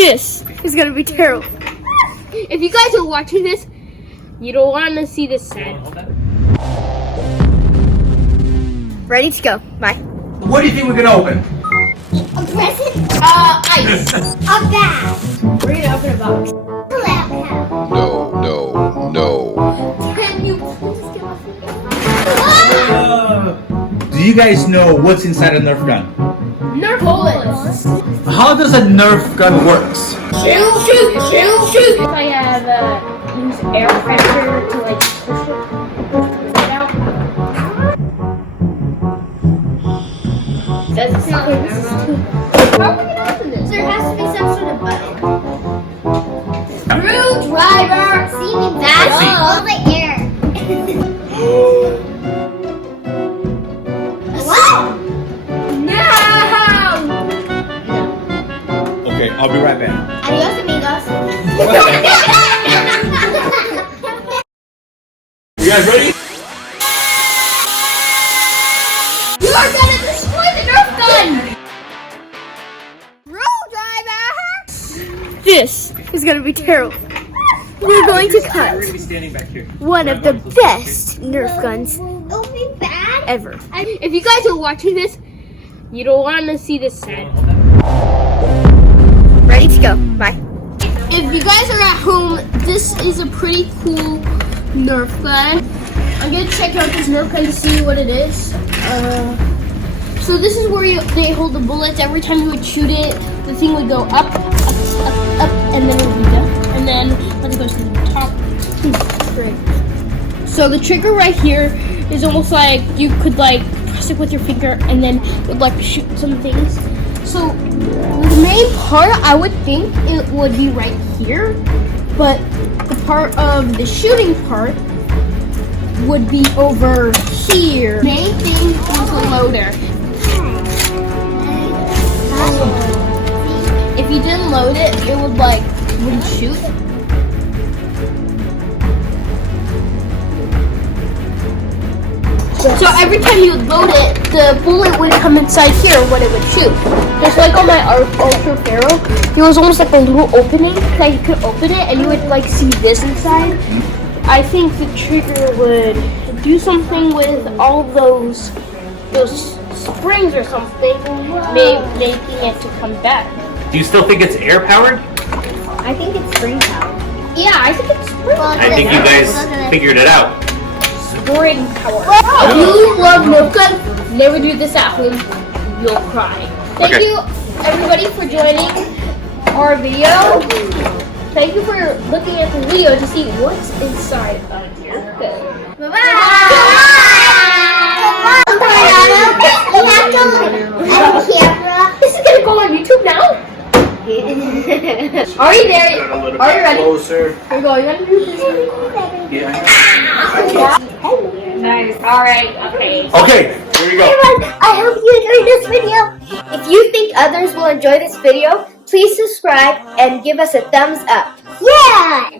This is gonna be terrible. If you guys are watching this, you don't want to see this sad. Ready to go. Bye. What do you think we're gonna open? A present? Ice. A bag? We're gonna open a box. A laptop? No. Can you please give us Do you guys know what's inside a Nerf gun? Nerf bullets. How does a Nerf gun works? Shoot. I have use air pressure to like push it out. Does it sound like this is too? How are we gonna open this? There has to be some sort of button. Screwdriver! See me? That's all the air. What? No! Okay, I'll be right back. Adios, amigos. You guys ready? You are gonna destroy the Nerf gun! Screwdriver! This is gonna be terrible. We're going to cut We're gonna be standing back here. one of the best Nerf guns It'll be bad. ever. If you guys are watching this, you don't want to see this sad. Ready to go. Bye. If you guys are at home, this is a pretty cool Nerf gun. I'm gonna check out this Nerf gun to see what it is. So this is where they hold the bullets. Every time you would shoot it, the thing would go up, and then it would be done. And then when it goes to the top, so the trigger right here is almost like you could like press it with your finger, and then it would like shoot some things. So the main part, I would think it would be right here, but the part of the shooting part would be over here. Main thing is the loader. If you didn't load it, it would like wouldn't shoot. So every time you would load it, the bullet would come inside here when it would shoot. Just like on my Ultra Pharaoh, there was almost like a little opening that you could open it and you would like see this inside. I think the trigger would do something with all those springs or something, making it to come back. Do you still think it's air powered? I think it's spring power. Yeah, I think it's spring power. I think you guys figured it out. Spring power. If you love Nerfgun, never do this at home. You'll cry. Thank Okay. you, everybody, for joining our video. Thank you for looking at the video to see what's inside of Nerfgun. This is gonna go on YouTube now. Are you there? Are you ready? Closer. We're going on YouTube. Yeah. Nice. All right. Okay. Okay, here we go. Everyone, I hope you enjoyed this video. If you think others will enjoy this video, please subscribe and give us a thumbs up. Yeah!